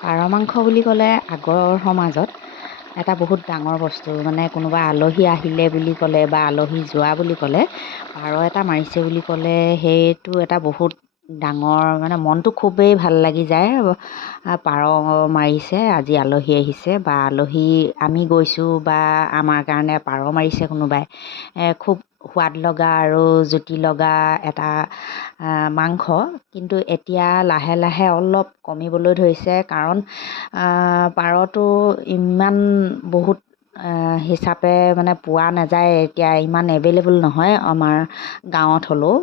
পাৰ মাংস বুলি ক'লে আগৰ সমাজত এটা বহুত ডাঙৰ বস্তু। মানে কোনোবা আলহী আহিলে বুলি ক'লে বা আলহী যোৱা বুলি ক'লে পাৰ এটা মাৰিছে বুলি ক'লে সেইটো এটা বহুত ডাঙৰ, মানে মনটো খুবেই ভাল লাগি যায়। পাৰ মাৰিছে, আজি আলহী আহিছে বা আলহী আমি গৈছোঁ বা আমাৰ কাৰণে পাৰ মাৰিছে কোনোবাই, খুব সোৱাদ লগা আৰু জুতি লগা এটা মাংস। কিন্তু এতিয়া লাহে লাহে অলপ কমিবলৈ ধৰিছে, কাৰণ পাৰটো ইমান বহুত হিচাপে মানে পোৱা নাযায় এতিয়া, ইমান এভেইলেবল নহয় আমাৰ গাঁৱত হ'লেও,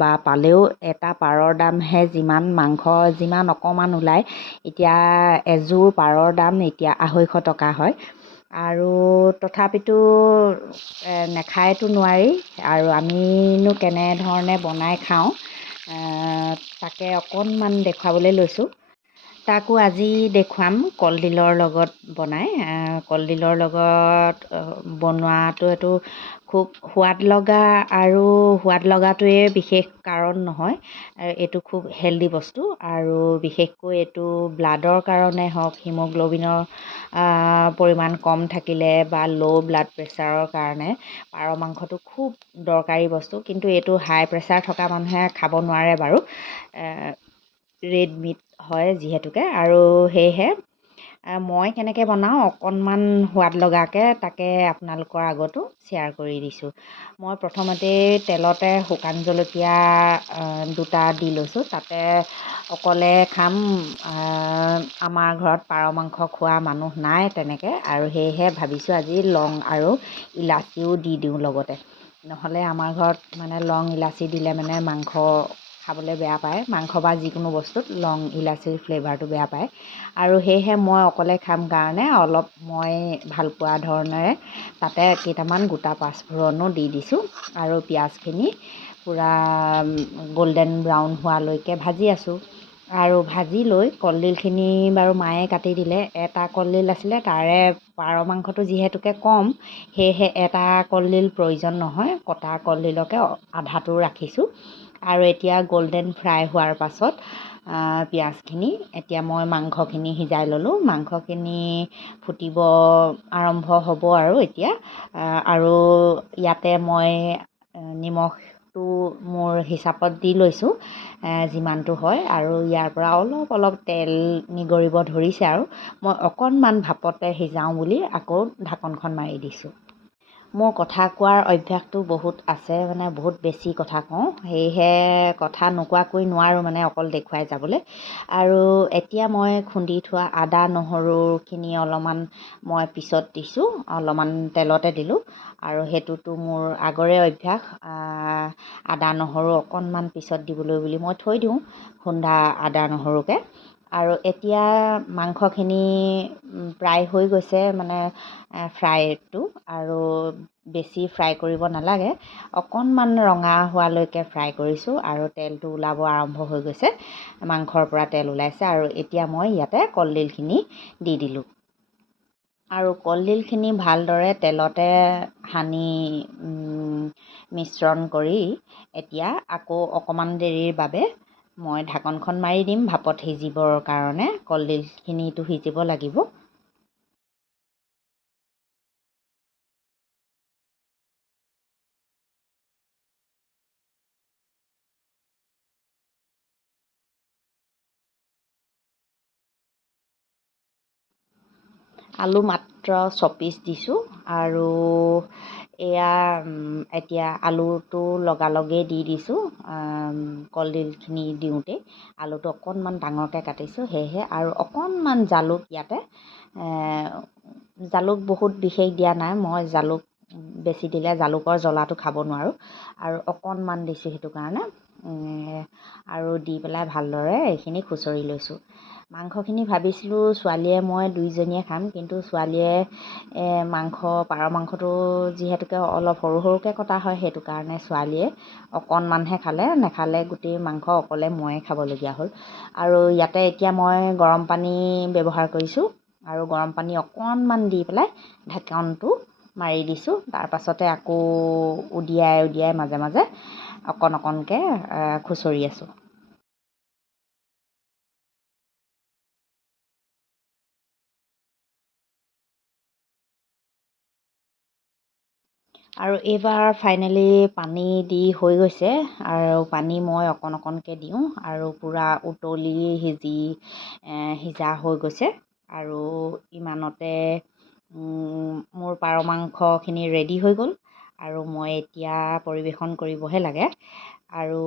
বা পালেও এটা পাৰৰ দামহে যিমান, মাংস যিমান অকণমান ওলায়। এতিয়া এযোৰ পাৰৰ দাম এতিয়া 250 টকা হয়। আৰু তথাপিতো নেখায়তো নোৱাৰি, আৰু আমিনো কেনেধৰণে বনাই খাওঁ তাকে অকণমান দেখুৱাবলৈ লৈছোঁ। তাকো আজি দেখুৱাম কলডিলৰ লগত বনাই। কলডিলৰ লগত বনোৱাটো এইটো খুব সোৱাদ লগা, আৰু সোৱাদ লগাটোৱে বিশেষ কাৰণ নহয়। এইটো খুব হেল্ডি বস্তু, আৰু বিশেষকৈ এইটো ব্লাডৰ কাৰণে হওক, হিমগ্ল'বিনৰ পৰিমাণ কম থাকিলে বা ল' ব্লাড প্ৰেছাৰৰ কাৰণে পাৰ মাংসটো খুব দৰকাৰী বস্তু। কিন্তু এইটো হাই প্ৰেছাৰ থকা মানুহে খাব নোৱাৰে বাৰু, ৰেড মিট হয় যিহেতুকে। আৰু সেয়েহে মই কেনেকৈ বনাওঁ অকণমান সোৱাদ লগাকৈ তাকে আপোনালোকৰ আগতো শ্বেয়াৰ কৰি দিছোঁ। মই প্ৰথমতেই তেলতে শুকান জলকীয়া 2টা দি লৈছোঁ। তাতে অকলে খাম, আমাৰ ঘৰত পাৰ মাংস খোৱা মানুহ নাই তেনেকৈ, আৰু সেয়েহে ভাবিছোঁ আজি লং আৰু ইলাচিও দি দিওঁ লগতে। নহ'লে আমাৰ ঘৰত মানে লং ইলাচি দিলে মানে মাংস খাবলৈ বেয়া পায়, মাংস বা যিকোনো বস্তুত লং ইলাচিৰ ফ্লেভাৰটো বেয়া পায়। আৰু সেয়েহে মই অকলে খাম কাৰণে অলপ মই ভালপোৱা ধৰণেৰে তাতে কেইটামান গোটা পাঁচফোৰণো দি দিছোঁ। আৰু পিঁয়াজখিনি পূৰা গল্ডেন ব্ৰাউন হোৱালৈকে ভাজি আছোঁ। আৰু ভাজি লৈ কলডিলখিনি বাৰু মায়ে কাটি দিলে। এটা কলডিল আছিলে, তাৰে পাৰ মাংসটো যিহেতুকে কম, সেয়েহে এটা কলডিল প্ৰয়োজন নহয়, কটা কলডিলকে আধাটো ৰাখিছোঁ। আৰু এতিয়া গল্ডেন ফ্ৰাই হোৱাৰ পাছত পিঁয়াজখিনি, এতিয়া মই মাংসখিনি সিজাই ল'লোঁ। মাংসখিনি ফুটিব আৰম্ভ হ'ব আৰু এতিয়া। আৰু ইয়াতে মই নিমখটো মোৰ হিচাপত দি লৈছোঁ, যিমানটো হয়। আৰু ইয়াৰ পৰা অলপ অলপ তেল নিগৰিব ধৰিছে, আৰু মই অকণমান ভাপতে সিজাওঁ বুলি আকৌ ঢাকনখন মাৰি দিছোঁ। মোৰ কথা কোৱাৰ অভ্যাসটো বহুত আছে, মানে বহুত বেছি কথা কওঁ, সেয়েহে কথা নোকোৱাকৈ নোৱাৰোঁ মানে অকল দেখুৱাই যাবলৈ। আৰু এতিয়া মই খুন্দি থোৱা আদা নহৰুখিনি অলপমান মই পিছত দিছোঁ, অলপমান তেলতে দিলোঁ। আৰু সেইটোতো মোৰ আগৰে অভ্যাস, আদা নহৰু অকণমান পিছত দিবলৈ বুলি মই থৈ দিওঁ খুন্দা আদা নহৰুকে। আৰু এতিয়া মাংসখিনি প্ৰায় হৈ গৈছে, মানে ফ্ৰাইটো, আৰু বেছি ফ্ৰাই কৰিব নালাগে, অকণমান ৰঙা হোৱালৈকে ফ্ৰাই কৰিছোঁ। আৰু তেলটো ওলাব আৰম্ভ হৈ গৈছে, মাংসৰ পৰা তেল ওলাইছে। আৰু এতিয়া মই ইয়াতে কলডিলখিনি দি দিলোঁ। আৰু কলডিলখিনি ভালদৰে তেলতে সানি মিশ্ৰণ কৰি এতিয়া আকৌ অকণমান দেৰিৰ বাবে মই ঢাকনখন মাৰি দিম ভাপত সিজিবৰ কাৰণে। কলডিলখিনিটো সিজিব লাগিব। আলু মাত্ৰ 6 পিচ দিছোঁ। আৰু এয়া এতিয়া আলুটো লগালগেই দি দিছোঁ। কলডিলখিনি দিওঁতেই আলুটো অকণমান ডাঙৰকৈ কাটিছোঁ, সেয়েহে। আৰু অকণমান জালুক ইয়াতে, জালুক বহুত বিশেষ দিয়া নাই, মই জালুক বেছি দিলে জালুকৰ জ্বলাটো খাব নোৱাৰোঁ, আৰু অকণমান দিছোঁ সেইটো কাৰণে। আৰু দি পেলাই ভালদৰে এইখিনি খুচৰি লৈছোঁ। মাংসখিনি ভাবিছিলোঁ ছোৱালীয়ে মই দুইজনীয়ে খাম, কিন্তু ছোৱালীয়ে পাৰ মাংসটো যিহেতুকে অলপ সৰু সৰুকৈ কটা হয়, সেইটো কাৰণে ছোৱালীয়ে অকণমানহে খালে, নেখালে গোটেই মাংস অকলে ময়ে খাবলগীয়া হ'ল। আৰু ইয়াতে এতিয়া মই গৰম পানী ব্যৱহাৰ কৰিছোঁ, আৰু গৰম পানী অকণমান দি পেলাই ঢাকনটো মাৰি দিছোঁ। তাৰপাছতে আকৌ উলিয়াই উলিয়াই মাজে মাজে অকণ অকণকৈ খুচৰি আছোঁ। আৰু এইবাৰ ফাইনেলি পানী দি হৈ গৈছে আৰু পানী মই অকণ অকণকৈ দিওঁ আৰু পূৰা উতলি সিজা হৈ গৈছে আৰু ইমানতে মোৰ পাৰ মাংসখিনি ৰেডি হৈ গ'ল আৰু মই এতিয়া পৰিৱেশন কৰিবহে লাগে আৰু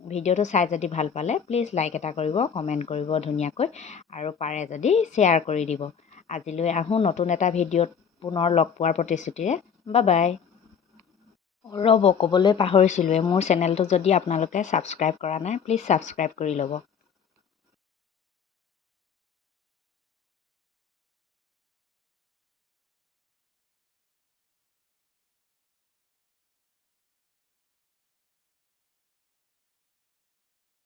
ভিডিঅ'টো চাই যদি ভাল পালে প্লিজ লাইক এটা কৰিব কমেণ্ট কৰিব ধুনীয়াকৈ আৰু পাৰে যদি শ্বেয়াৰ কৰি দিব আজিলৈ আহোঁ নতুন এটা ভিডিঅ'ত পুনৰ লগ পোৱাৰ প্ৰতিশ্ৰুতিৰে বাই ৰ'ব ক'বলৈ পাহৰিছিলোঁৱে মোৰ চেনেলটো যদি আপোনালোকে ছাবস্ক্ৰাইব কৰা নাই প্লিজ ছাবস্ক্ৰাইব কৰি ল'ব